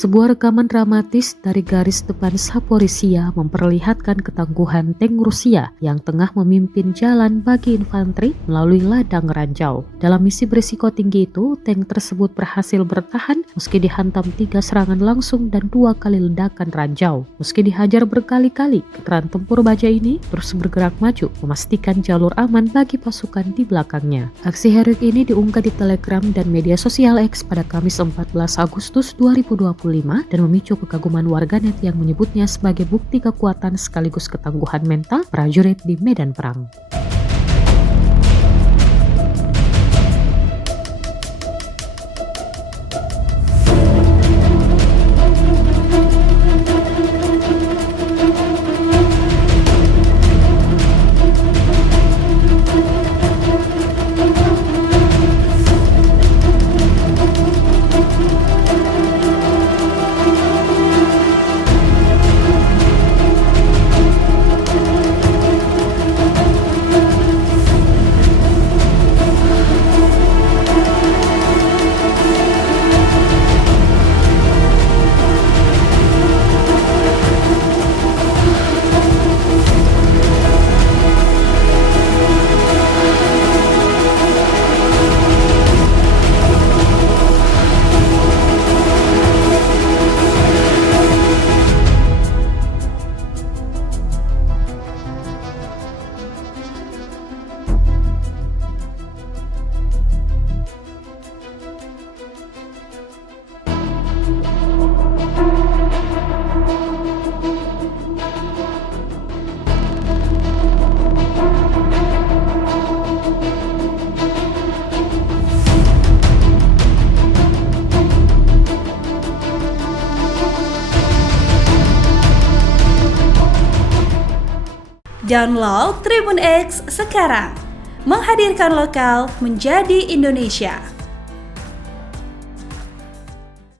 Sebuah rekaman dramatis dari garis depan Zaporizhia memperlihatkan ketangguhan tank Rusia yang tengah memimpin jalan bagi infanteri melalui ladang ranjau. Dalam misi berisiko tinggi itu, tank tersebut berhasil bertahan meski dihantam 3 serangan langsung dan 2 kali ledakan ranjau. Meski dihajar berkali-kali, veteran tempur baja ini terus bergerak maju, memastikan jalur aman bagi pasukan di belakangnya. Aksi heroik ini diunggah di Telegram dan media sosial X pada Kamis 14 Agustus 2025 dan memicu kekaguman warganet yang menyebutnya sebagai bukti kekuatan sekaligus ketangguhan mental prajurit di medan perang. Download Tribun X sekarang, menghadirkan lokal menjadi Indonesia.